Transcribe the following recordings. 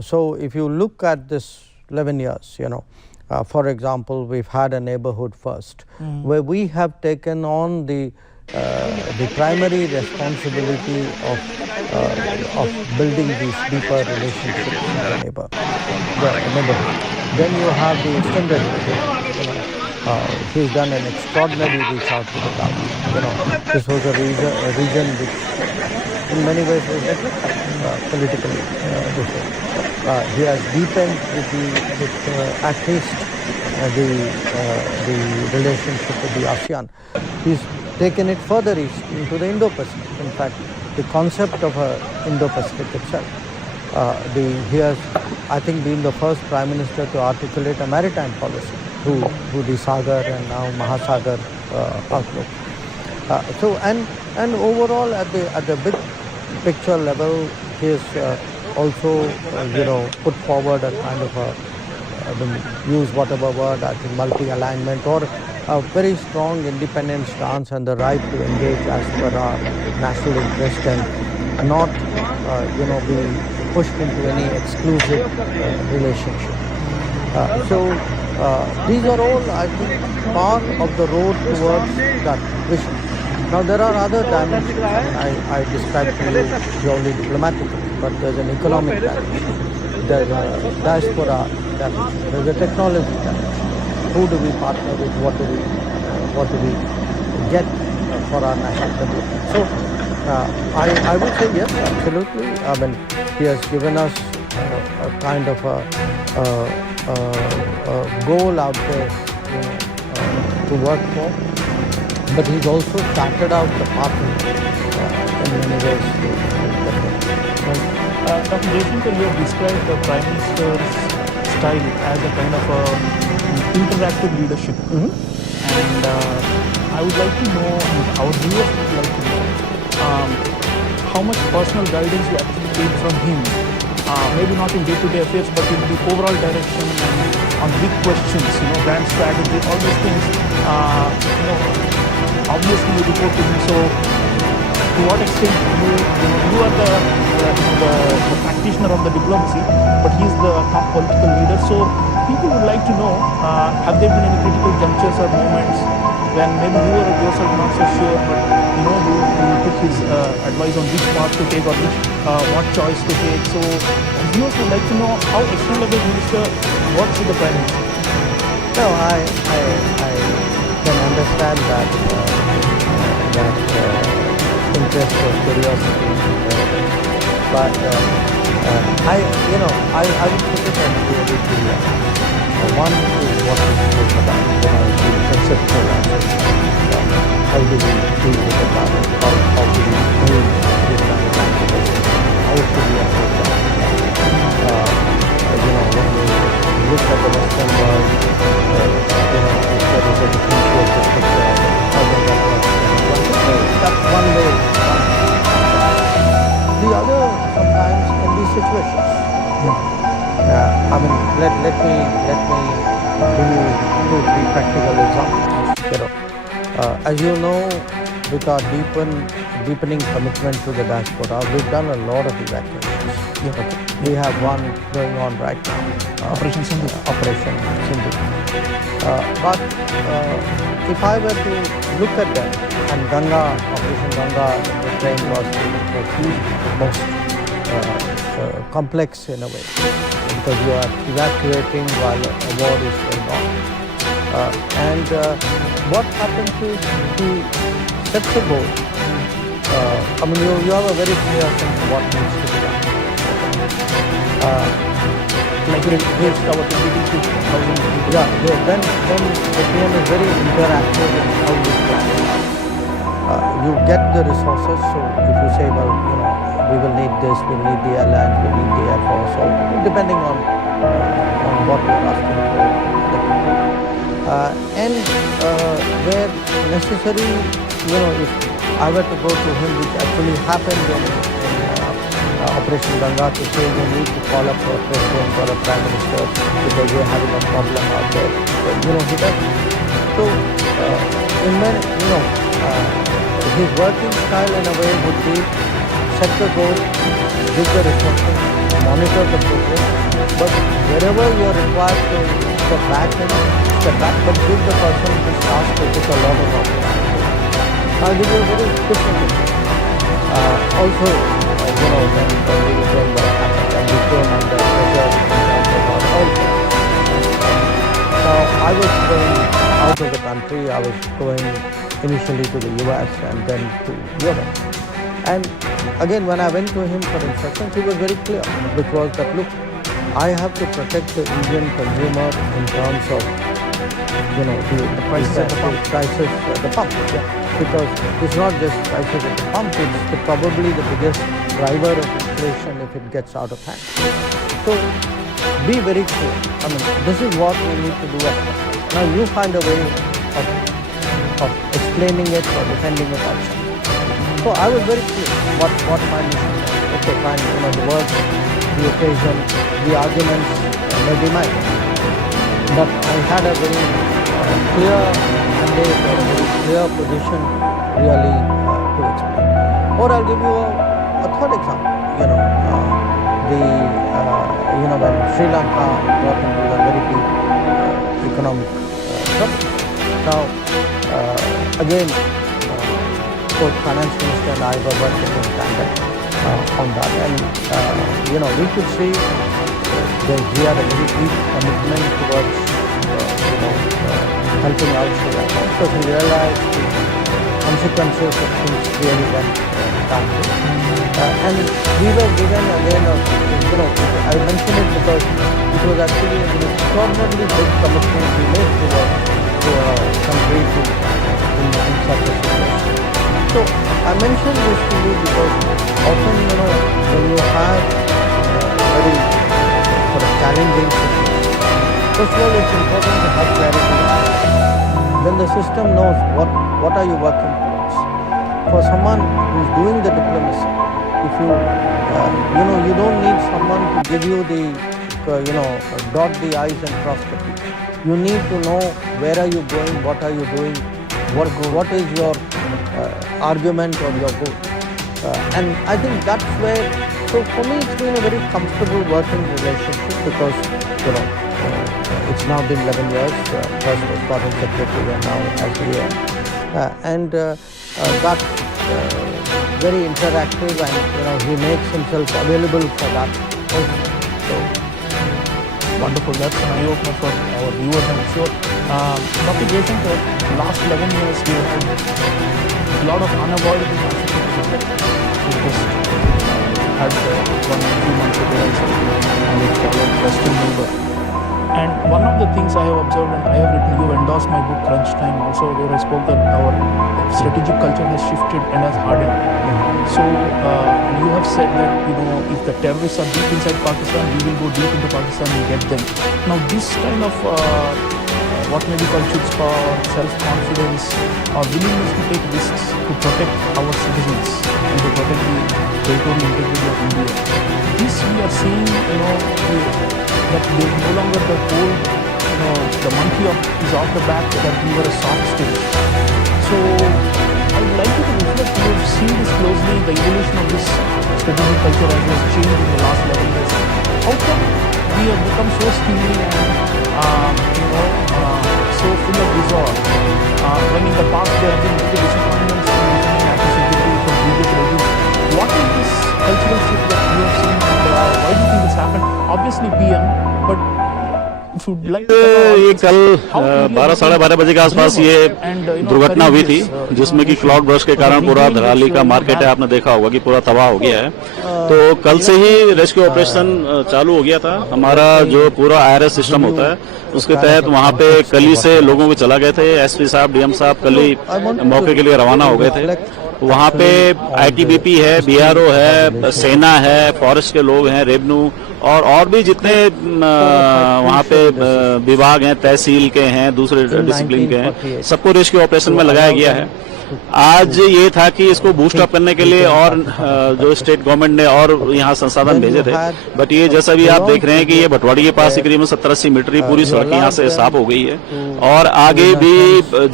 So if you look at this 11 years, for example, we've had a neighborhood first, where we have taken on the primary responsibility of building these deeper relationships with the neighborhood. Then you have the extended he's done an extraordinary reach out to the government. This was a region which in many ways was neglected politically before. He has deepened with at least the relationship with the ASEAN. He's taken it further east into the Indo-Pacific. In fact, the concept of Indo-Pacific itself. He has, I think, been the first Prime Minister to articulate a maritime policy through the Sagar and now Mahasagar outlook. And overall at the big picture level, he has also put forward a kind of use whatever word, I think, multi-alignment or a very strong independent stance and the right to engage as per our national interest and not be pushed into any exclusive relationship. These are all, I think, part of the road towards that vision. Now there are other dimensions. I described to you purely diplomatically, but there's an economic dimension, there's a diaspora dimension, there's a technology dimension. Who do we partner with? What do we get for our national development? So I would say yes, absolutely. I mean, he has given us a kind of a goal out there to work for, but he's also charted out the pathway in many ways. Dr. Jaishankar, you have described the Prime Minister's style as a kind of interactive leadership. And I would like to know, and our viewers would like to know, how much personal guidance you actually take from him, maybe not in day-to-day affairs, but in the overall direction and on big questions, brand strategy, all these things, obviously you report to him. So to what extent you are the practitioner of the diplomacy, but he's the top political leader. So people would like to know, have there been any critical junctures or moments when maybe you were yourself not so sure, but you took his advice on which path to take or what choice to take. So viewers would like to know how external affairs minister works with the Prime Minister. No, I can understand that interest or curiosity, but I would put it as really clear. One is what we spoke about, the conceptual aspect. How do we deal with the problem? How do we move this kind of activity? How should we approach that? When we look at the Western world, there is a differentiated picture of how the world works. That's one way. The other, sometimes, can be situations. I mean, let me give you 2-3 practical examples. As you know, with our deepening commitment to the diaspora, we've done a lot of evacuations. We have one going on right now, Operation Sindhu. But if I were to look at them, and Operation Ganga, the train was the most complex in a way, because you are evacuating while a war is going on. And what happens is he sets a goal. I mean, you have a very clear sense of what needs to be done. Like it reached our 22,000 people. Yeah, then the game is very interactive in how you plan. You get the resources, so if you say, well, we will need this, we will need the airlines, we need the air force, or depending on what you are asking for. And where necessary, if I were to go to him, which actually happened in Operation Ganga, to say you need to call up for a president or a prime minister because we are having a problem out there. He does. So, his working style in a way would be set the goal, give the resources, monitor the progress, but wherever you are required to step back, but give the person this task to take a lot of opportunity. I'll give you a very different example. Also, when we became under pressure in terms of our oil prices. Now, I was going out of the country. I was going initially to the US and then to Europe. And again, when I went to him for instructions, he was very clear, which was that, look, I have to protect the Indian consumer in terms of, the prices at the pump. Yeah. Because it's not just prices at the pump, it's probably the biggest driver of inflation if it gets out of hand. So be very clear. I mean, this is what we need to do as customers. Now you find a way of explaining it or defending it outside. So I was very clear what my mission was. Okay, fine, the work, the occasion, the arguments may be mine. But I had a very clear mandate or a very clear position really to explain. Or I'll give you a third example. When Sri Lanka got into a very deep economic trouble. Now, again, both Finance Minister and I were working in tandem on that. And, we could see that we had a very deep commitment towards, helping out Sri Lanka. Because we realized the consequences of things really went down. And we were given again, I mention it because it was actually an extraordinarily big commitment we made to a country in such a situation. So I mention this to you because often, when you have very sort of challenging situations, first of all, it's important to have clarity. Then the system knows what are you working towards. For someone who's doing the diplomacy, if you, you don't need someone to give you the, dot the I's and cross the T's. You need to know where are you going, what are you doing, what is your argument or your goal. And I think that's where, so for me it's been a very comfortable working relationship because, it's now been 11 years, first was foreign secretary and now as the got very interactive and he makes himself available for that also. So wonderful, that's an eye-opener for our viewers, I'm sure. Dr. Jaishankar, last 11 years we have had a lot of unavoidable consequences. We just had 1 2 months ago with our Western neighbor. And one of the things I have observed, and I have written, you endorsed my book Crunch Time also, where I spoke that our strategic culture has shifted and has hardened. So you have said that, if the terrorists are deep inside Pakistan, we will go deep into Pakistan and get them. Now this kind of what may be called chutzpah, self-confidence, or willingness to take risks to protect our citizens and to protect the territorial integrity of India. This we are seeing, that there is no longer the whole, the monkey is off the back, that we were a soft state. So I would like you to reflect, you have seen this closely, the evolution of this strategic culture as has changed in the last 11 years. How come we have become so steely and, so full of resolve, when in the past there have been many disappointments in accessibility from previous regimes? What is this cultural shift that you have seen and why do you think this happened? Obviously PM, but if you'd like to ये कल 12-12:30 बजे के आसपास ये दुर्घटना हुई थी जिसमें कि क्लाउड बर्स्ट के कारण पूरा धराली का मार्केट है, आपने देखा होगा कि पूरा तबाह हो गया है। तो कल से ही रेस्क्यू ऑपरेशन चालू हो गया था। हमारा जो पूरा IRS सिस्टम होता है उसके तहत वहाँ पे कल से लोगों को चला गए थे। SP साहब, DM साहब कल मौके के लिए रवाना हो गए थे। वहाँ पे ITBP है, BRO है, सेना है, फॉरेस्ट के लोग हैं, रेवेन्यू और भी जितने वहाँ पे विभाग हैं, तहसील के हैं, दूसरे डिसिप्लिन के हैं, सबको रेस्क्यू ऑपरेशन में लगाया गया है। आज ये था कि इसको बूस्ट अप करने के लिए और जो स्टेट गवर्नमेंट ने और यहाँ संसाधन भेजे थे, बट ये जैसा भी आप देख रहे हैं कि ये भटवाड़ी के पास करीबन 70-80 मीटर की पूरी सड़क यहाँ से साफ हो गई है और आगे भी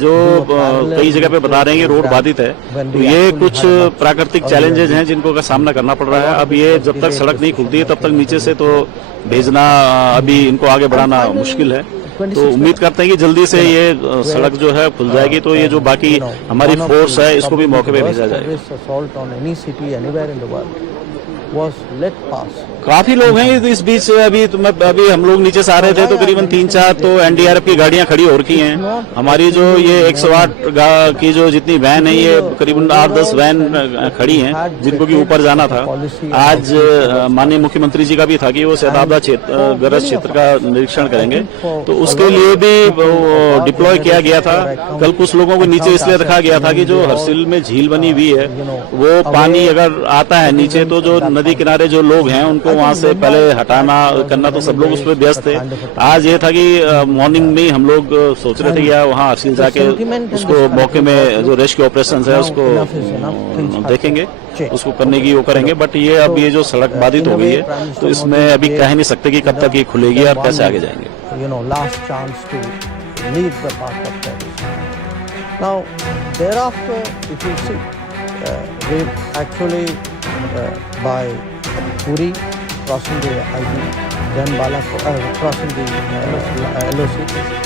जो कई जगह पे बता रहे हैं कि रोड बाधित है। तो ये कुछ प्राकृतिक चैलेंजेस हैं जिनको का सामना करना पड़ रहा है। अब ये जब तक सड़क नहीं खुलती है तब तक नीचे से तो भेजना, अभी इनको आगे बढ़ाना मुश्किल है। तो उम्मीद करते हैं कि जल्दी से ये सड़क जो है खुल जाएगी तो ये जो बाकी हमारी फोर्स है इसको भी मौके पे भेजा जाएगा। काफी लोग हैं इस बीच से। अभी हम लोग नीचे से आ रहे थे तो करीबन 3-4 तो एनडीआरएफ की गाड़ियां खड़ी हो रखी हैं। हमारी जो ये 108 की जो जितनी वैन है ये करीबन 8-10 वैन खड़ी हैं जिनको कि ऊपर जाना था। आज माननीय मुख्यमंत्री जी का भी था कि वो शताब्दा ग्रस्त क्षेत्र का निरीक्षण करेंगे, तो उसके लिए भी डिप्लॉय किया गया था। कल कुछ लोगों को नीचे इसलिए रखा गया था कि जो हरसिल में झील बनी हुई है वो पानी अगर आता है नीचे तो जो नदी किनारे जो लोग हैं उनको वहां से पहले हटाना करना, तो सब लोग उस पर व्यस्त थे। आज ये था कि मॉर्निंग में हम लोग सोच रहे थे कि वहां हरसिल जाके उसको मौके में जो रेस्क्यू ऑपरेशन है उसको देखेंगे, उसको करने की वो करेंगे। बट ये अब ये जो सड़क बाधित हो गई है तो इसमें अभी कह नहीं सकते कि कब तक ये खुलेगी और कैसे आगे जाएंगे। Now, thereafter, if you see, we actually by Puri crossing the IB, then Balakot, crossing the LOC,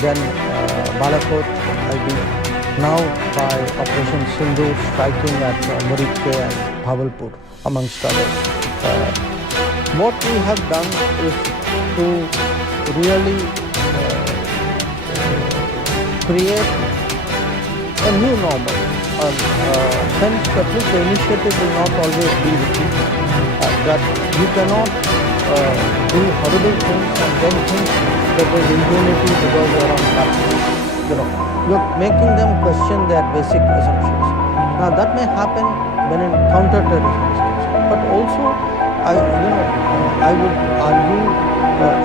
then Balakot IB. Now by Operation Sindhu, striking at Murike and Bhavalpur, amongst others. What we have done is to really create a new normal. Since at least the initiative will not always be with you, that you cannot do horrible things and then think that there is impunity because you are on platform. You are making them question their basic assumptions. Now that may happen when in counter-terrorism cases, but also I would argue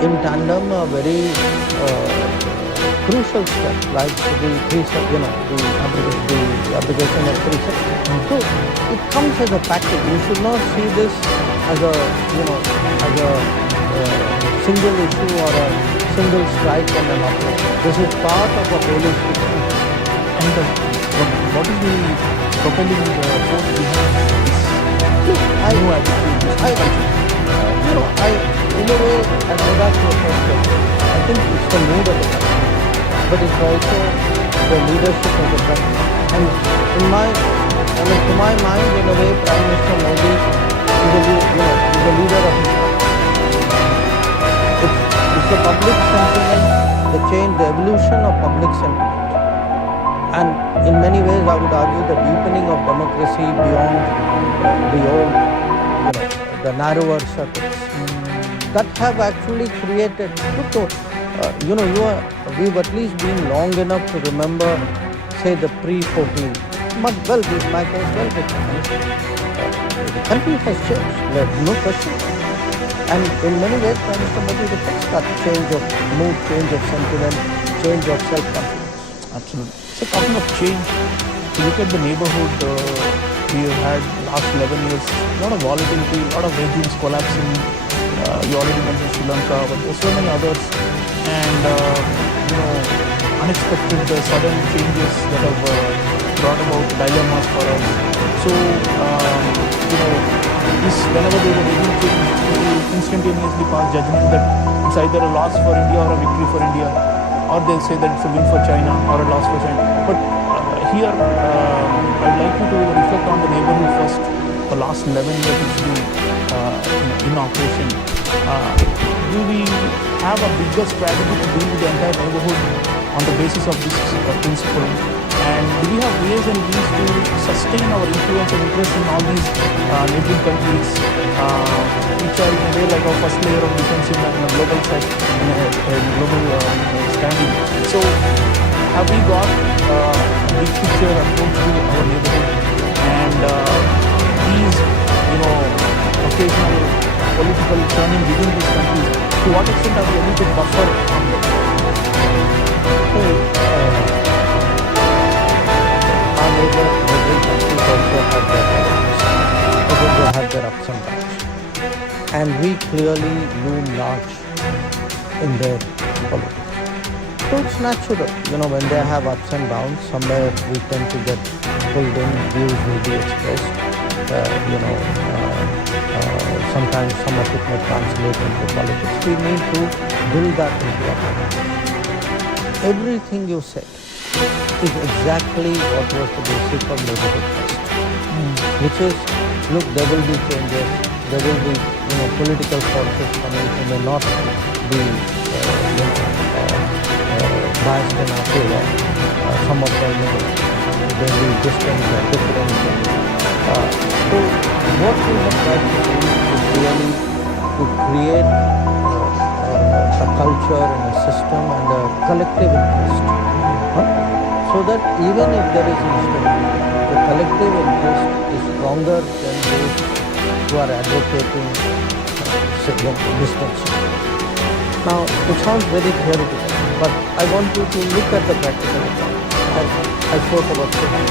in tandem a very crucial step like the application of 3 sections. So it comes as a package. You should not see this as a single issue or a single strike and an operation. This is part of a holistic system. And what is the propelling force behind this new attitude? In a way, I go back to a first question. I think it's the mood of the country, but it's also the leadership of the country. And to my mind, in a way, Prime Minister Modi is a leader of his country. It's the public sentiment, the change, the evolution of public sentiment. And in many ways, I would argue the deepening of democracy beyond the old, the narrower circles that have actually created. We've at least been long enough to remember, say, the pre-14. But well, in my case, well, the country has changed. There's no question. And in many ways, Prime Minister Modi reflects that change of mood, change of sentiment, change of self-confidence. Absolutely. So talking of change, if you look at the neighborhood we have had last 11 years, a lot of volatility, a lot of regimes collapsing. You already mentioned Sri Lanka, but there are so many others. And unexpected sudden changes that have brought about dilemmas for us. So whenever there is a regime change, people instantaneously pass judgment that it's either a loss for India or a victory for India, or they'll say that it's a win for China or a loss for China. But here, I'd like you to reflect on the neighborhood first. The last 11 years it's been in operation. Do we have a bigger strategy to deal with the entire neighborhood on the basis of this principle? And do we have ways and means to sustain our influence and interest in all these neighboring countries, which are in a way like our first layer of defense in a global set, in a global standing? So, have we got a big picture approach to our neighborhood? And these, occasional political turning within these countries, to what extent are we able to buffer on them? Our neighbor their ups and downs. And we clearly loom large in their politics. So it's natural, when they have ups and downs, somewhere we tend to get pulled in, views will be expressed, sometimes some of it may translate into politics. We need to build that into our politics. Everything you said is exactly what was the basic of negative trust, which is, look, there will be changes, there will be, political forces coming who may not be, biased in our favor. Some of them may be distant or different. So what we have tried to do is really to create a culture and a system and a collective interest. So that even if there is instability, the collective interest is stronger than those who are advocating distance. Now, it sounds very theoretical, but I want you to look at the practical example. I spoke about Uttarakhand.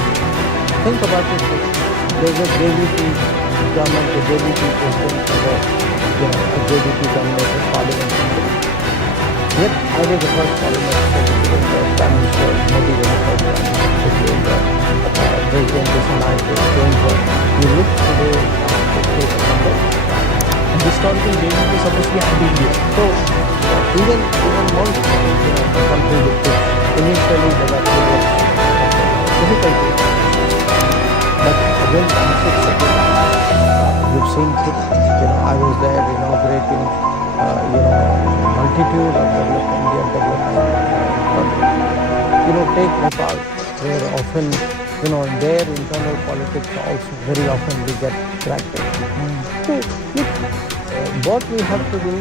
Think about it. There's a JVP government, a JVP president, and a JVP dominated parliament. Yet, I was the first parliament secretary, the Prime Minister Modi was the first Prime Minister, the President Dharali came here. You look today at the state of India. And historically, JVP is supposed to be anti-India. So, even more, the country with which initially there were difficulties. But again, once it's settled, you've seen it. I was there inaugurating, multitude of Indian development projects. Take Nepal, where often, in their internal politics also very often we get corrected. So, look, what we have to do,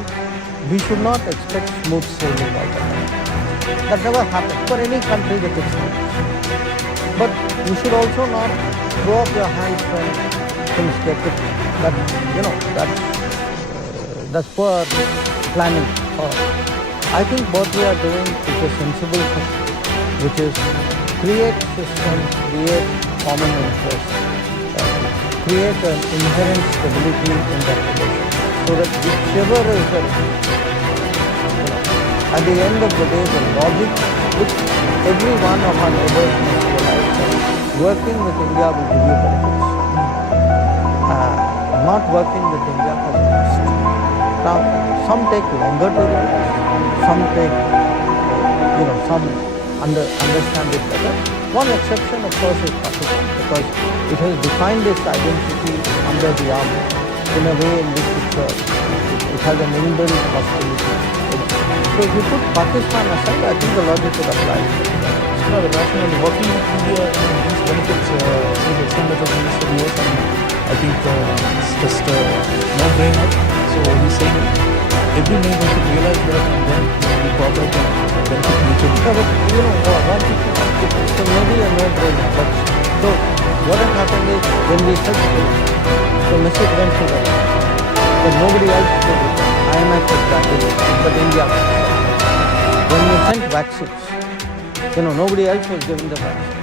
we should not expect smooth sailing all the time. That never happens for any country with its needs. But you should also not throw up your hands when things get difficult. That's poor planning. I think what we are doing is a sensible thing, which is create systems, create common interests, create an inherent stability in that relationship, so that whichever is the at the end of the day, the logic which every one of our neighbors must realize that working with India will give you benefits. Not working with India has a cost. Now, some take longer to realize, some take, some understand it better. One exception, of course, is Pakistan, because it has defined its identity under the army in a way in which it has an inbuilt hostility. So if you put Pakistan aside, I think the logic would apply. So now the rationale working with India and these benefits to the extent of the US, I think it's just a no-brainer. So he's saying every neighbor should realize that and then we cooperate and benefit mutually. Yeah, but so maybe a no-brainer. But so what has happened is when we said the message went to them, but nobody else did it. IMF has granted it, but India. When you sent vaccines, nobody else was giving the vaccines.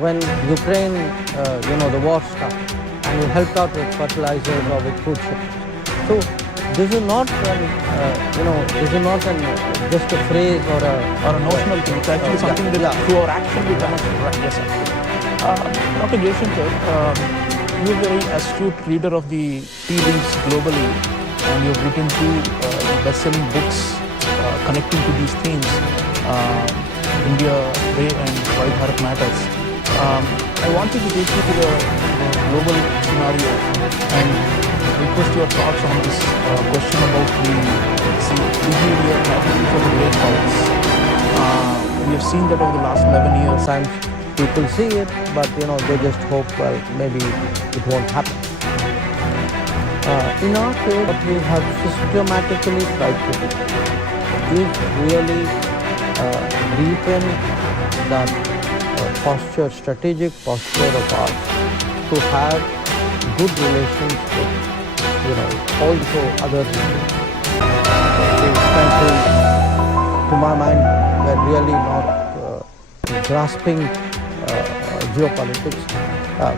When Ukraine, the war started, and you helped out with fertilizers or with food shipments. So this is not just a phrase or a notional thing. It's actually something that through our action we demonstrate. Right? Yes, sir. Dr. Jaishankar, you're a very astute reader of the tea leaves globally, and you've written two best-selling books connecting to these themes, India Day and Why Bharat Matters. I wanted to take you to the global scenario and request your thoughts on this question about the behavior and attitude of the great powers. We have seen that over the last 11 years. Sometimes people see it, but they just hope, well, maybe it won't happen. In our case, what we have systematically tried to do is really deepen that posture, strategic posture of ours to have good relations with, also other regions. These countries, to my mind, were really not grasping geopolitics.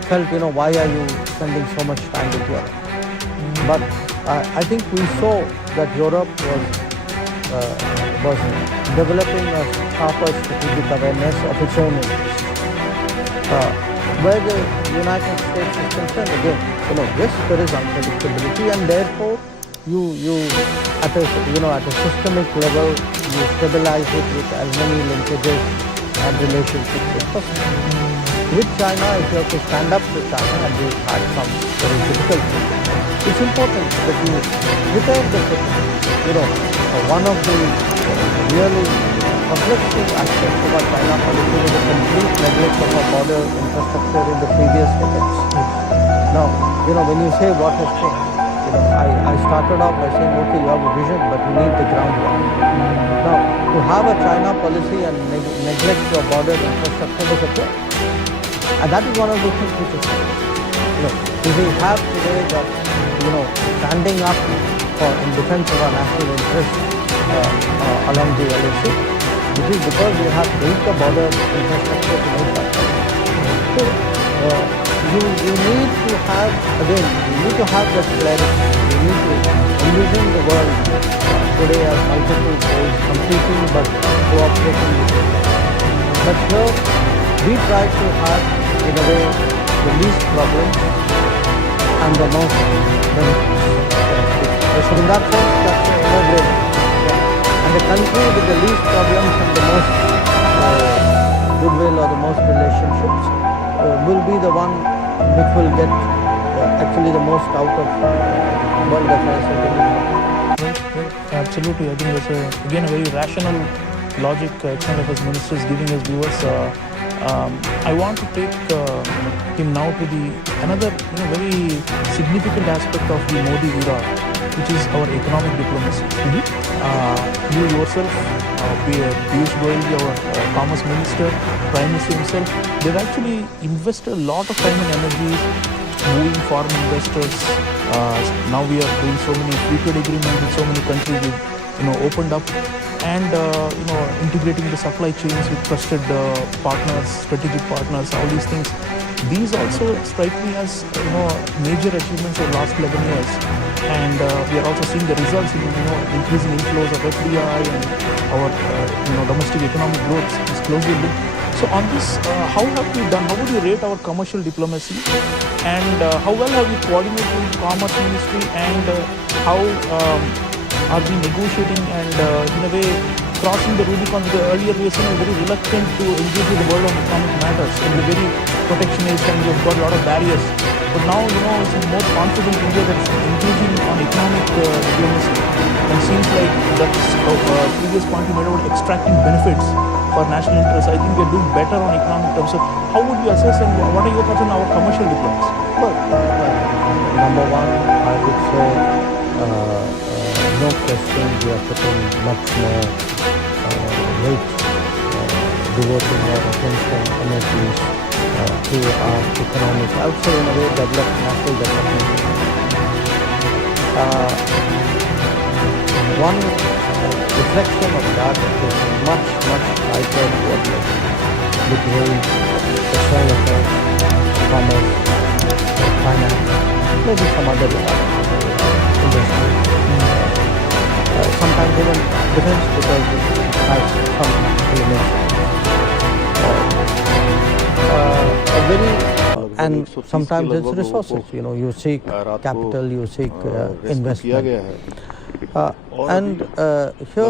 Felt, why are you spending so much time with Europe? But I think we saw that Europe was developing a sharper strategic awareness of its own interests. Where the United States is concerned, again, yes, there is unpredictability, and therefore you at a systemic level, you stabilize it with as many linkages and relationships as possible. With China, if you have to stand up to China, and we've had some very difficulties, it's important that you repair the system. One of the really perplexing aspects of our China policy was the complete neglect of our border infrastructure in the previous decades. Now, when you say what has changed, I started off by saying, okay, you have a vision, but you need the groundwork. Now, to have a China policy and neglect your border infrastructure was a failure. And that is one of the things which is if we have today that, standing up in defense of our national interests along the LAC, it is because we have built the border infrastructure to make that happen. So, you need to have, again, you need to have that clarity. You need to envision the world today as multiple poles competing but cooperating with each other. But here, we try to have, in a way, the least problems and the most benefits. So in that sense, that's a no-brainer. And the country with the least problems and the most goodwill or the most relationships will be the one which will get actually the most out of world affairs. Absolutely, I think that's again a very rational logic each one of us ministers giving us viewers. I want to take him now to another very significant aspect of the Modi era, which is our economic diplomacy. You yourself, Piyush Goyal, our Commerce Minister, Prime Minister himself, they've actually invested a lot of time and energy moving foreign investors. Now we are doing so many free trade agreements with so many countries. We've opened up and integrating the supply chains with trusted partners, strategic partners, all these things. These also strike me as major achievements of the last 11 years, and we are also seeing the results in increasing inflows of FDI, and our domestic economic growth is closely linked. So on this, how have we done? How would you rate our commercial diplomacy, and how well have we coordinated with the Commerce Ministry, and how are we negotiating and in a way crossing the Rubicon? Because earlier we were very reluctant to engage with the world on economic matters, and we're very protectionist, and we've got a lot of barriers. But now it's a more confident India that's engaging on economic diplomacy, and seems like that's previous point you made about extracting benefits for national interests. I think we're doing better on economic terms. So how would you assess, and what are your thoughts on our commercial diplomacy? Well, number one, I would say no question we are putting much more weight, devoting more attention, energies to our economic, I would say in a way, national development. One reflection of that is much tighter coordination between external affairs, commerce, finance, maybe some other departments, industry. Sometimes even defense, because it has some elements. And sometimes it's resources. You seek capital, you seek investment. And here, a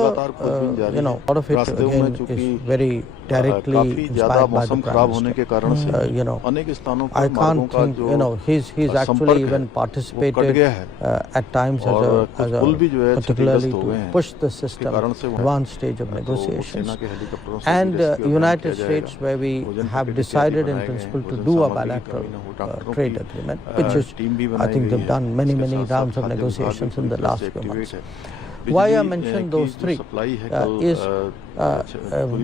lot of it again is very directly inspired by the Prime Minister. I can't think, he's actually even participated at times as a particularly to push the system advanced stage of negotiations. And United States, where we have decided in principle to do a bilateral trade agreement, which is, I think they've done many rounds of negotiations in the last few months. why I mentioned those three is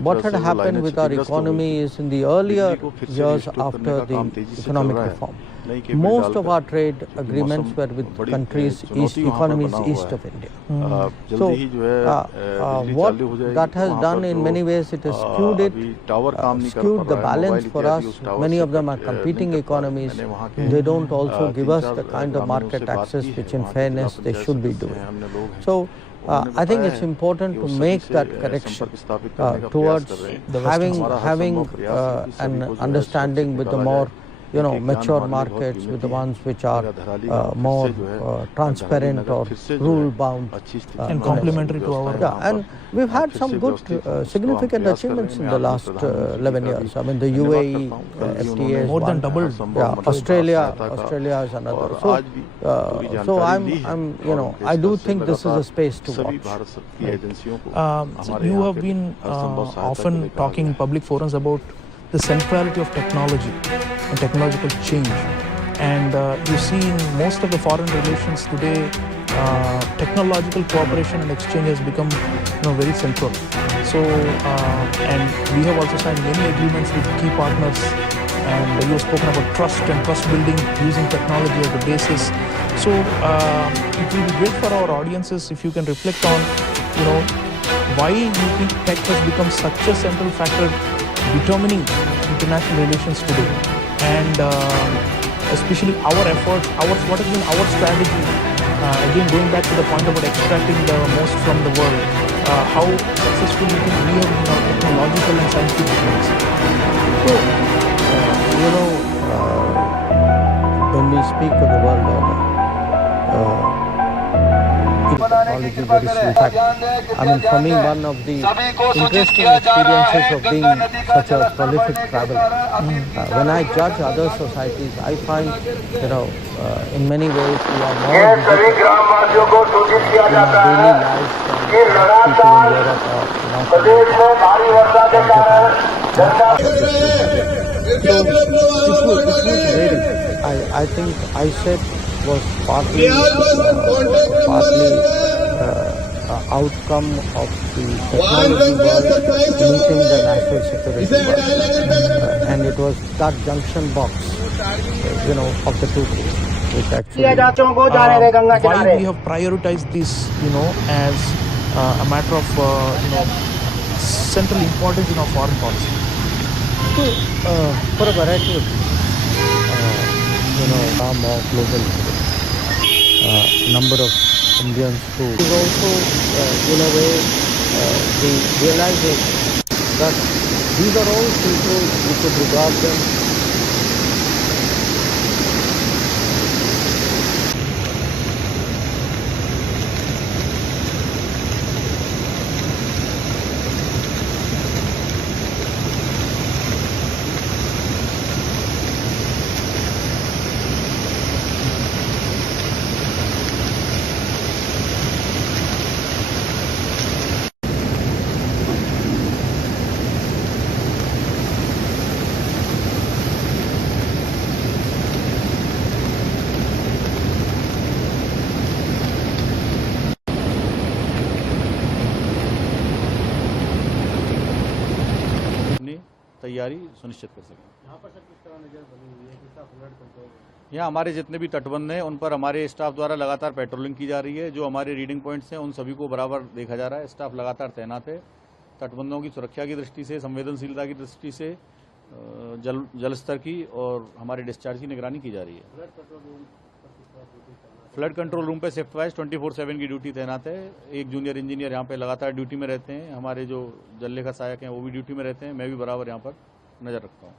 what had happened with our economy is in the earlier years after the economic reform. Most of our trade agreements were with countries, economies east of India. So, what that has done in many ways, it has skewed the balance for us. Many of them are competing economies. They don't also give us the kind of market access which in fairness they should be doing. So, I think it's important to make that correction towards having an understanding with the more mature markets, with the ones which are more transparent or rule bound and complementary to our. Yeah, and we've had some good significant achievements in the last 11 years. I mean, the UAE FTA is more than doubled. Yeah, Australia is another. So I do think this is a space to watch. So you have been often talking in public forums about the centrality of technology and technological change, and you see in most of the foreign relations today, technological cooperation and exchange has become very central. So and we have also signed many agreements with key partners, and you have spoken about trust and trust building using technology as the basis. So it will be great for our audiences if you can reflect on why you think tech has become such a central factor determining international relations today, and especially our efforts, what has been our strategy, again going back to the point about extracting the most from the world, how successful you think we have been in our technological and scientific efforts. So, when we speak of the world order, technology very soon. In fact, I mean, for me, one of the interesting experiences of being such a prolific traveler, when I judge other societies, I find, in many ways we are more digital in our daily lives than people in Europe or North America or Japan. So it would vary. I think I said was partly outcome of the technology world meeting the national security world, and it was that junction box, of the two things, which actually. Why we have prioritized this, as a matter of central importance in our foreign policy. So, for a variety of reasons, are more global. Number of Indians who is also, in a way, the realization that these are all people you could regard them. तैयारी सुनिश्चित कर सकें। यहाँ पर sir किस तरह नजर बनी हुई है, किस तरह फ्लड कंट्रोल? यहाँ हमारे जितने भी तटबंध हैं उन पर हमारे स्टाफ द्वारा लगातार पेट्रोलिंग की जा रही है। जो हमारे रीडिंग पॉइंट्स हैं उन सभी को बराबर देखा जा रहा है। स्टाफ लगातार तैनात है। तटबंधों की सुरक्षा की दृष्टि से, संवेदनशीलता की दृष्टि से, जल स्तर की और हमारे डिस्चार्ज की निगरानी की जा रही है। फ्लड कंट्रोल रूम पे शिफ्ट वाइज 24/7 की ड्यूटी तैनात है। एक जूनियर इंजीनियर यहाँ पे लगातार ड्यूटी में रहते हैं। हमारे जो जल लेखा सहायक हैं वो भी ड्यूटी में रहते हैं। मैं भी बराबर यहाँ पर नज़र रखता हूँ।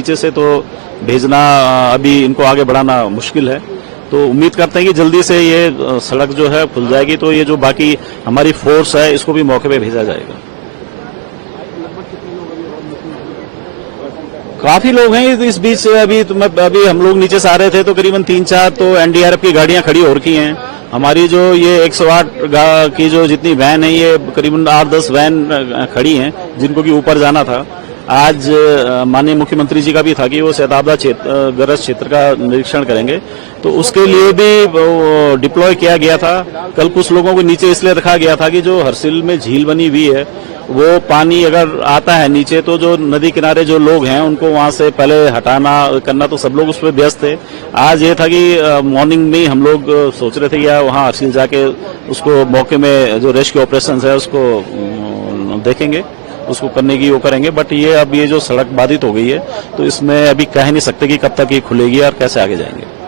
नीचे से तो भेजना अभी इनको आगे बढ़ाना मुश्किल है। तो उम्मीद करते हैं कि जल्दी से ये सड़क जो है खुल जाएगी, तो ये जो बाकी हमारी फोर्स है इसको भी मौके पे भेजा जाएगा। काफी लोग हैं इस बीच। अभी हम लोग नीचे से आ रहे थे तो करीबन 3-4 तो एनडीआरएफ की गाड़ियां खड़ी हो रखी हैं। हमारी जो ये 108 की जो जितनी वैन है, ये करीबन 8-10 वैन खड़ी हैं जिनको कि ऊपर जाना था। आज माननीय मुख्यमंत्री जी का भी था कि वो शताब्दा ग्रस्त क्षेत्र का निरीक्षण करेंगे, तो उसके लिए भी डिप्लॉय किया गया था। कल कुछ लोगों को नीचे इसलिए रखा गया था कि जो हरसिल में झील बनी हुई है, वो पानी अगर आता है नीचे तो जो नदी किनारे जो लोग हैं उनको वहां से पहले हटाना करना, तो सब लोग उस पर व्यस्त थे। आज ये था कि मॉर्निंग में हम लोग सोच रहे थे या वहां हरसिल जाके उसको मौके में जो रेस्क्यू ऑपरेशन है उसको देखेंगे, उसको करने की वो करेंगे। बट ये अब ये जो सड़क बाधित हो गई है तो इसमें अभी कह नहीं सकते कि कब तक ये खुलेगी और कैसे आगे जाएंगे।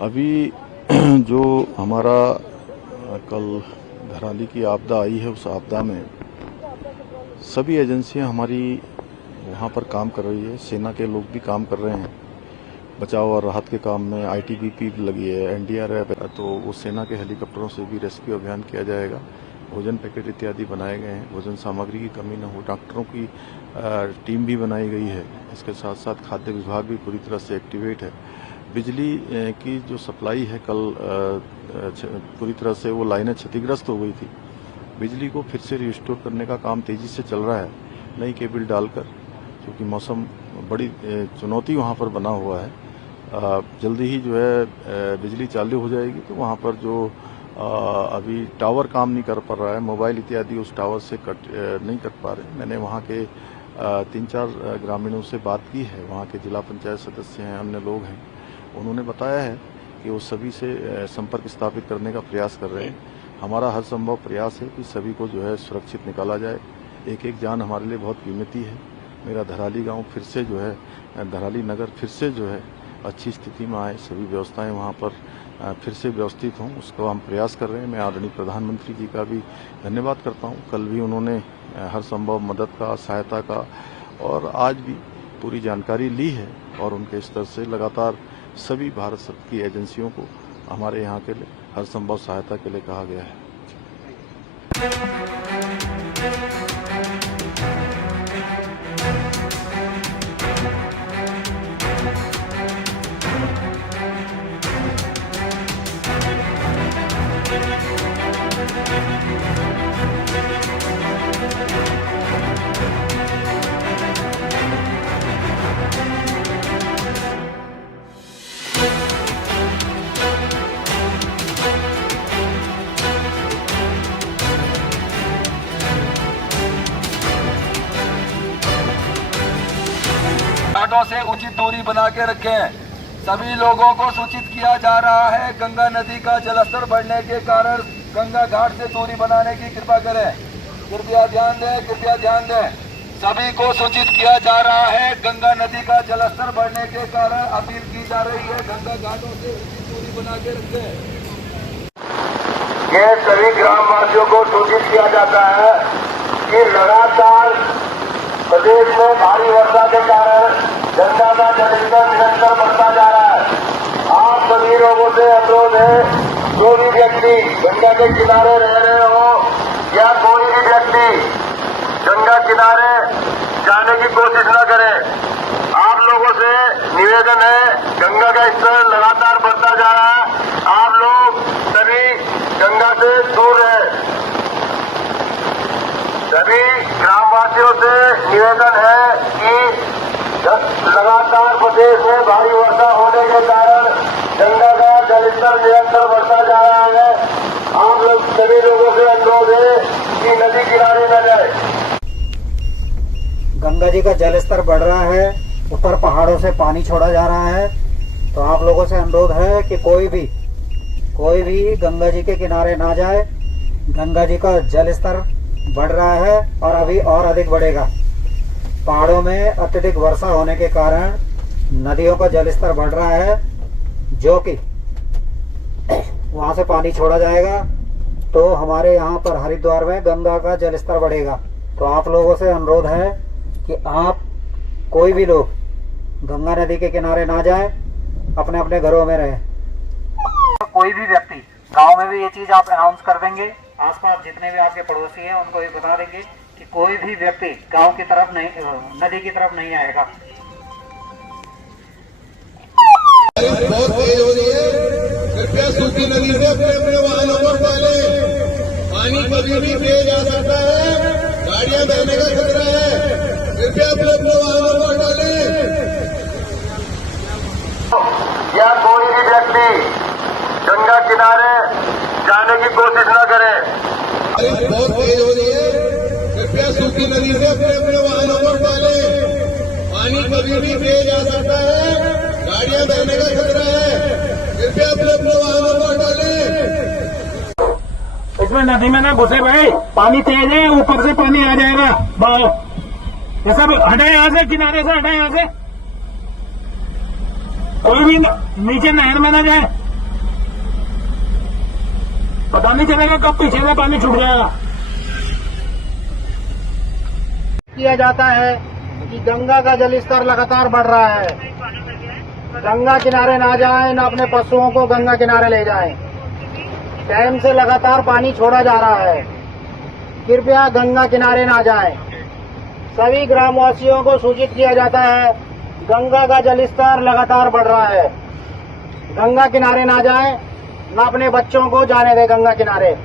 अभी जो हमारा कल धराली की आपदा आई है, उस आपदा में सभी एजेंसियां हमारी वहां पर काम कर रही है। सेना के लोग भी काम कर रहे हैं, बचाव और राहत के काम में आईटीबीपी लगी है, एनडीआरएफ, तो वो सेना के हेलीकॉप्टरों से भी रेस्क्यू अभियान किया जाएगा। भोजन पैकेट इत्यादि बनाए गए हैं, भोजन सामग्री की कमी न हो। डॉक्टरों की टीम भी बनाई गई है। इसके साथ साथ खाद्य विभाग भी पूरी तरह से एक्टिवेट है। बिजली की जो सप्लाई है, कल पूरी तरह से वो लाइनें क्षतिग्रस्त हो गई थी। बिजली को फिर से रिस्टोर करने का काम तेजी से चल रहा है, नई केबल डालकर, क्योंकि मौसम बड़ी चुनौती वहाँ पर बना हुआ है। जल्दी ही जो है बिजली चालू हो जाएगी, तो वहाँ पर जो अभी टावर काम नहीं कर पा रहा है, मोबाइल इत्यादि उस टावर से नहीं कट पा रहे। मैंने वहाँ के 3-4 ग्रामीणों से बात की है, वहाँ के जिला पंचायत सदस्य हैं, अन्य लोग हैं। उन्होंने बताया है कि वो सभी से संपर्क स्थापित करने का प्रयास कर रहे हैं। हमारा हर संभव प्रयास है कि सभी को जो है सुरक्षित निकाला जाए। एक एक जान हमारे लिए बहुत कीमती है। मेरा धराली गांव फिर से जो है, धराली नगर फिर से जो है अच्छी स्थिति में आए, सभी व्यवस्थाएं वहां पर फिर से व्यवस्थित हों, उसका हम प्रयास कर रहे हैं। मैं आदरणीय प्रधानमंत्री जी का भी धन्यवाद करता हूं। कल भी उन्होंने हर संभव मदद का, सहायता का और आज भी पूरी जानकारी ली है, और उनके स्तर से लगातार सभी भारत की एजेंसियों को हमारे यहाँ के लिए हर संभव सहायता के लिए कहा गया है। घाटों से उचित दूरी बना के रखें। सभी लोगों को सूचित किया जा रहा है, गंगा नदी का जलस्तर बढ़ने के कारण गंगा घाट से दूरी बनाने की कृपा करें। कृपया ध्यान दें, कृपया ध्यान दें। सभी को सूचित किया जा रहा है, गंगा नदी का जलस्तर बढ़ने के कारण अपील की जा रही है, गंगा घाटों से उचित दूरी बना के रखें। ये सभी ग्रामवासियों को सूचित किया जाता है कि लगातार प्रदेश में भारी वर्षा के कारण गंगा का जलस्तर निरंतर बढ़ता जा रहा है। आप सभी लोगों से अनुरोध है, जो भी व्यक्ति गंगा के किनारे रह रहे हो या कोई भी व्यक्ति गंगा किनारे जाने की कोशिश न करे। आप लोगों से निवेदन है, गंगा का स्तर लगातार बढ़ता जा रहा है, आप लोग सभी गंगा से दूर रहे। सभी ग्रामवासियों से निवेदन है कि लगातार प्रदेश में भारी वर्षा होने के कारण गंगा का जलस्तर निरंतर गंगा जी का जल स्तर बढ़ रहा है, ऊपर पहाड़ों से पानी छोड़ा जा रहा है। तो आप लोगों से अनुरोध है कि कोई भी गंगा जी के किनारे ना जाए। गंगा जी का जल स्तर बढ़ रहा है और अभी और अधिक बढ़ेगा। पहाड़ों में अत्यधिक वर्षा होने के कारण नदियों का जल स्तर बढ़ रहा है, जो कि वहां से पानी छोड़ा जाएगा तो हमारे यहाँ पर हरिद्वार में गंगा का जल स्तर बढ़ेगा। तो आप लोगों से अनुरोध है कि आप कोई भी लोग गंगा नदी के किनारे ना जाए, अपने अपने घरों में रहें। कोई भी व्यक्ति गांव में भी ये चीज आप अनाउंस कर देंगे, आसपास जितने भी आपके पड़ोसी हैं उनको भी बता देंगे कि कोई भी व्यक्ति गांव की तरफ नहीं, नदी की तरफ नहीं आएगा। बहुत तेज हो रही है, कृपया सूखी नदी से अपने अपने वाहनों को डाले। पानी कभी भी तेज आ सकता है, गाड़ियां बहने का खतरा है, कृपया अपने अपने वाहनों को डाले। या कोई भी व्यक्ति गंगा किनारे जाने की कोशिश न करे। बहुत तेज हो रही है, कृपया सूखी नदी से अपने अपने वाहनों को डाले। पानी कभी भी तेज आ सकता है, गाड़ियां बहने का खतरा है, कृपया अपने अपने वाहनों को डाले। इसमें नदी में ना घुसे भाई, पानी तेज है, ऊपर से पानी आ जाएगा। ये सब हटाए यहाँ से, किनारे से हटाए यहाँ से। कोई भी नीचे नहर में ना जाए, पता नहीं चलेगा कब पीछे से पानी छूट जाएगा। किया जाता है कि गंगा का जल स्तर लगातार बढ़ रहा है। गंगा किनारे ना जाएं, ना अपने पशुओं को गंगा किनारे ले जाएं। डैम से लगातार पानी छोड़ा जा रहा है, कृपया गंगा किनारे ना जाएं। सभी ग्रामवासियों को सूचित किया जाता है, गंगा का जल स्तर लगातार बढ़ रहा है। गंगा किनारे ना जाएं, ना अपने बच्चों को जाने दें गंगा किनारे।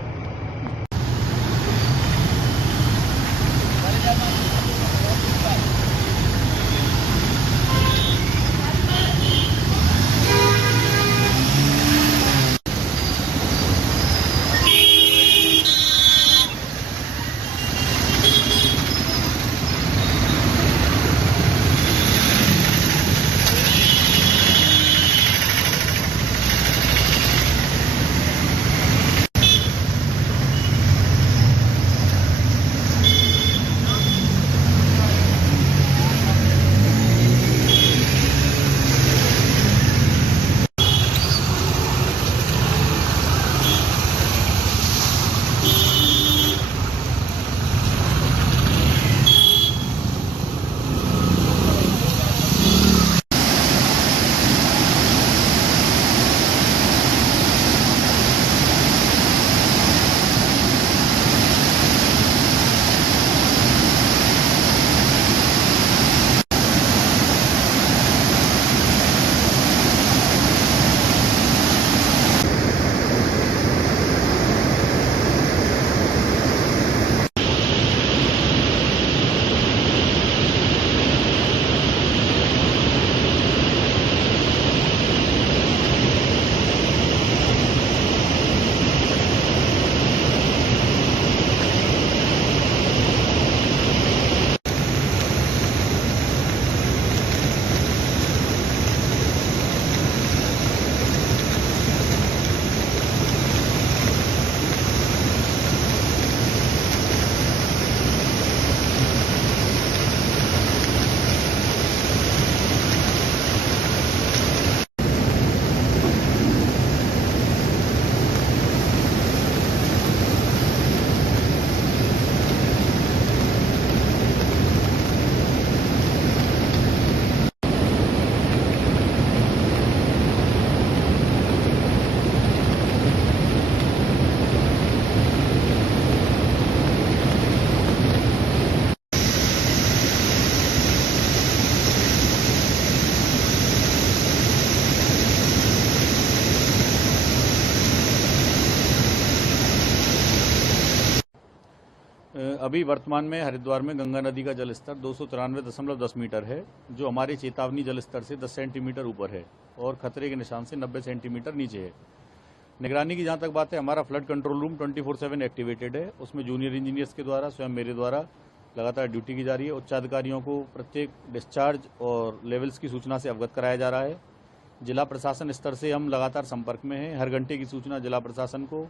अभी वर्तमान में हरिद्वार में गंगा नदी का जल स्तर 293.10 मीटर है, जो हमारे चेतावनी जल स्तर से 10 सेंटीमीटर ऊपर है और खतरे के निशान से 90 सेंटीमीटर नीचे है। निगरानी की जहाँ तक बात है, हमारा फ्लड कंट्रोल रूम 24/7 एक्टिवेटेड है। उसमें जूनियर इंजीनियर्स के द्वारा, स्वयं मेरे द्वारा लगातार ड्यूटी की जा रही है। उच्चाधिकारियों को प्रत्येक डिस्चार्ज और लेवल्स की सूचना से अवगत कराया जा रहा है। जिला प्रशासन स्तर से हम लगातार संपर्क में हैं। हर घंटे की सूचना जिला प्रशासन को,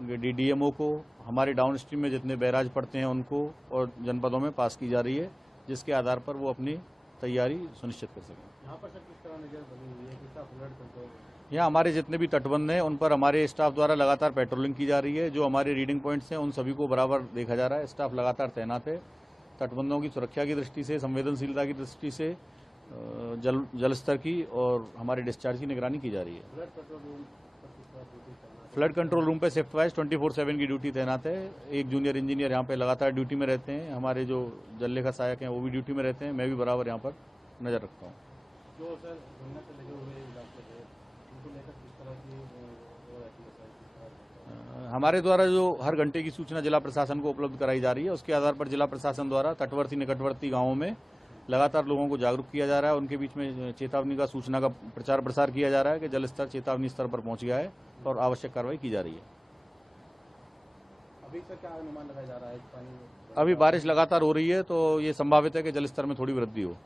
उनके डीडीएमओ को, हमारे डाउन स्ट्रीम में जितने बैराज पड़ते हैं उनको और जनपदों में पास की जा रही है, जिसके आधार पर वो अपनी तैयारी सुनिश्चित कर सकें। यहाँ पर सर किस तरह नजर बनी हुई है, किस तरह फ्लड कंट्रोल? यहाँ हमारे जितने भी तटबंध हैं उन पर हमारे स्टाफ द्वारा लगातार पेट्रोलिंग की जा रही है। जो हमारे रीडिंग पॉइंट्स हैं उन सभी को बराबर देखा जा रहा है। स्टाफ लगातार तैनात है। तटबंधों की सुरक्षा की दृष्टि से, संवेदनशीलता की दृष्टि से जल स्तर की और हमारे डिस्चार्ज की निगरानी की जा रही है। फ्लड कंट्रोल रूम पे शिफ्ट वाइज 24/7 की ड्यूटी तैनात है। एक जूनियर इंजीनियर यहाँ पे लगातार ड्यूटी में रहते हैं। हमारे जो जल लेखा सहायक हैं वो भी ड्यूटी में रहते हैं। मैं भी बराबर यहाँ पर नज़र रखता हूँ। जो सर गंगा से लगे हुए इलाके हैं उनको लेकर किस तरह की वो रहती है? हमारे द्वारा जो हर घंटे की सूचना जिला प्रशासन को उपलब्ध कराई जा रही है, उसके आधार पर जिला प्रशासन द्वारा तटवर्ती निकटवर्ती गाँवों में लगातार लोगों को जागरूक किया जा रहा है। उनके बीच में चेतावनी का सूचना का प्रचार प्रसार किया जा रहा है कि जल स्तर चेतावनी स्तर पर पहुंच गया है और आवश्यक कार्रवाई की जा रही है। अभी सर क्या अनुमान लगाया जा रहा है पानी में? अभी बारिश लगातार हो रही है तो ये संभावित है कि जल स्तर में थोड़ी वृद्धि हो।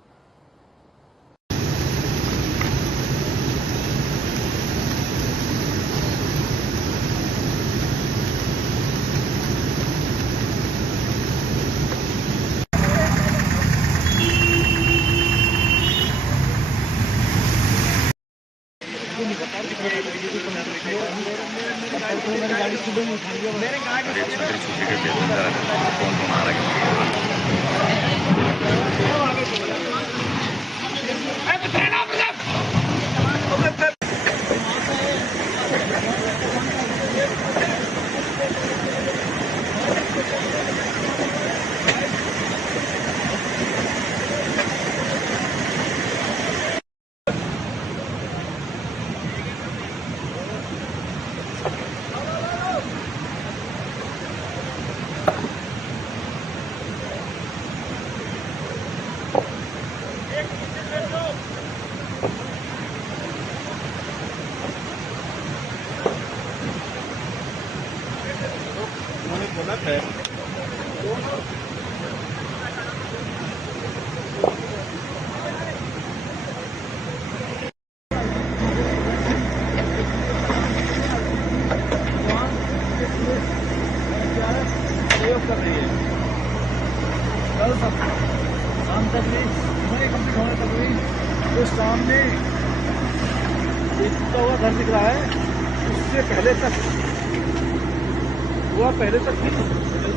शाम तक नहीं कंप्लीट होने तक भी तो सामने तो हुआ घर दिख रहा है, उससे पहले तक हुआ, पहले तक ही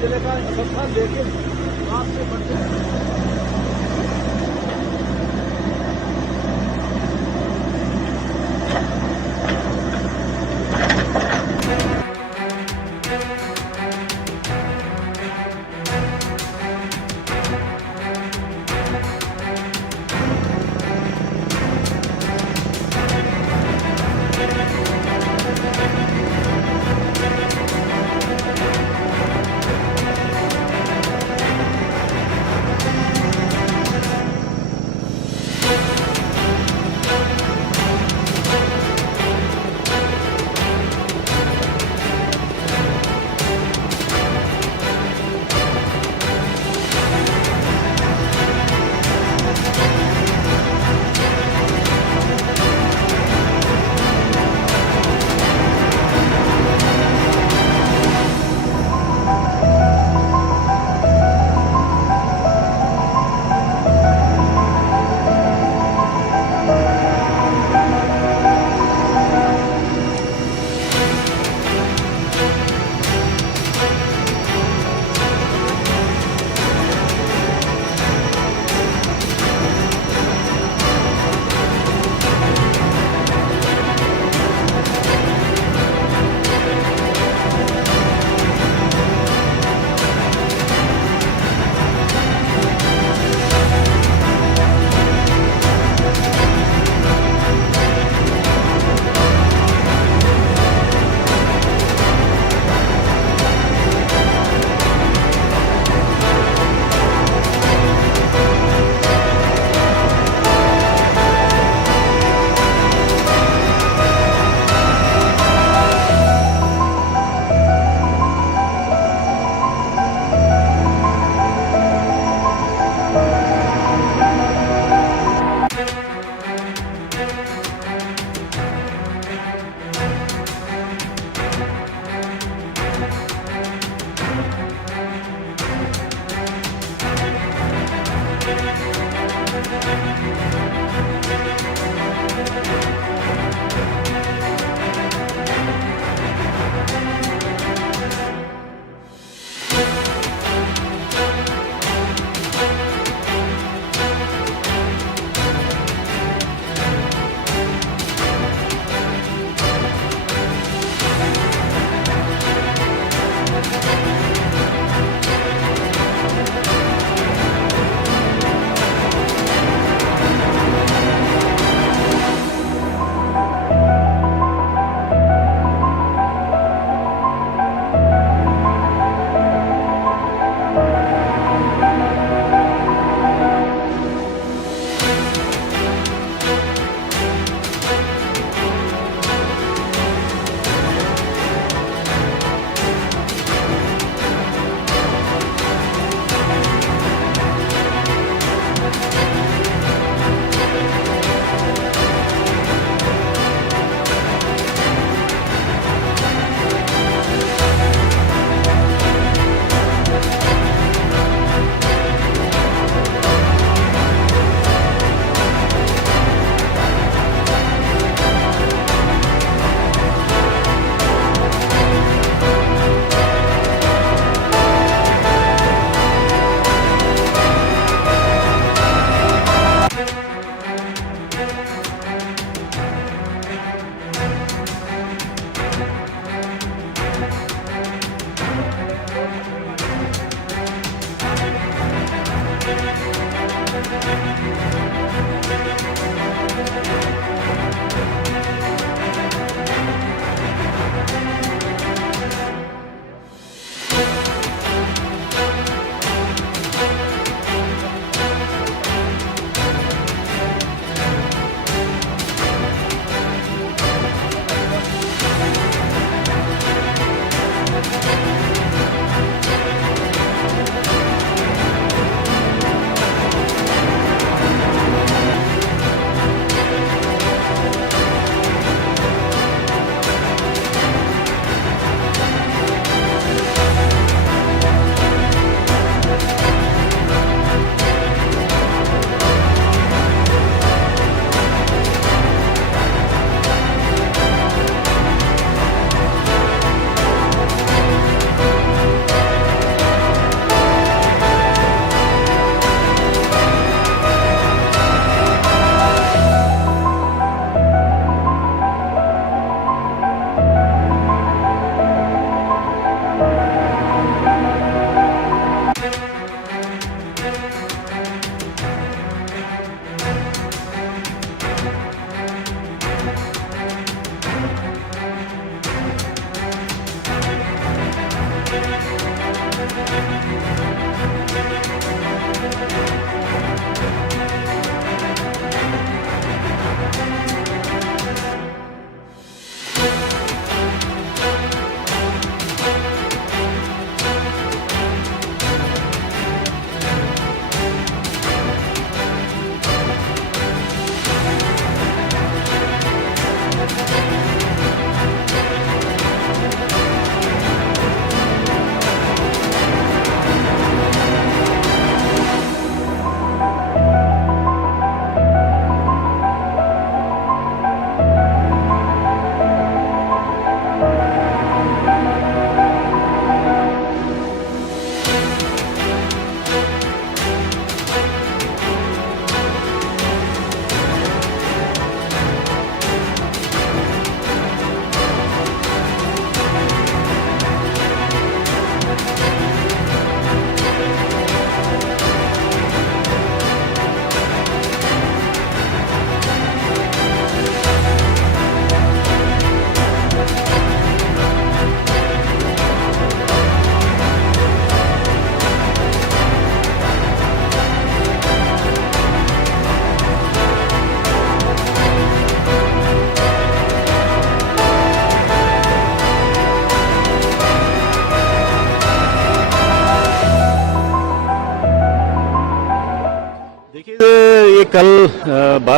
जिले का सब था, लेकिन आपसे बढ़ते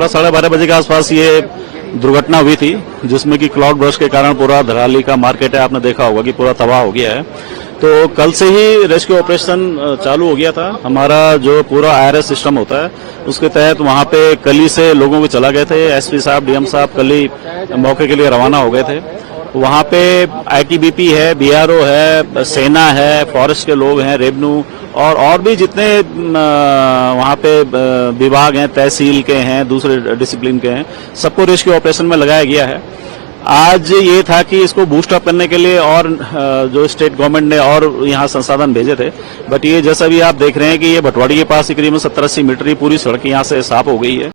12 साढ़े 12 बजे के आसपास ये दुर्घटना हुई थी, जिसमें कि क्लाउड बर्स्ट के कारण पूरा धराली का मार्केट है, आपने देखा होगा कि पूरा तबाह हो गया है। तो कल से ही रेस्क्यू ऑपरेशन चालू हो गया था। हमारा जो पूरा IRS सिस्टम होता है उसके तहत वहां पे कल से लोगों को चला गए थे। SP साहब, DM साहब कल ही मौके के लिए रवाना हो गए थे। वहां पे ITBP है, BRO है, सेना है, फॉरेस्ट के लोग हैं, रेवेन्यू और भी जितने वहां पे विभाग हैं, तहसील के हैं, दूसरे डिसिप्लिन के हैं, सबको रेस्क्यू ऑपरेशन में लगाया गया है। आज ये था कि इसको बूस्ट अप करने के लिए और जो स्टेट गवर्नमेंट ने और यहाँ संसाधन भेजे थे, बट ये जैसा भी आप देख रहे हैं कि ये भटवाड़ी के पास करीबन 70-80 मीटर ही पूरी सड़क यहाँ से साफ हो गई है।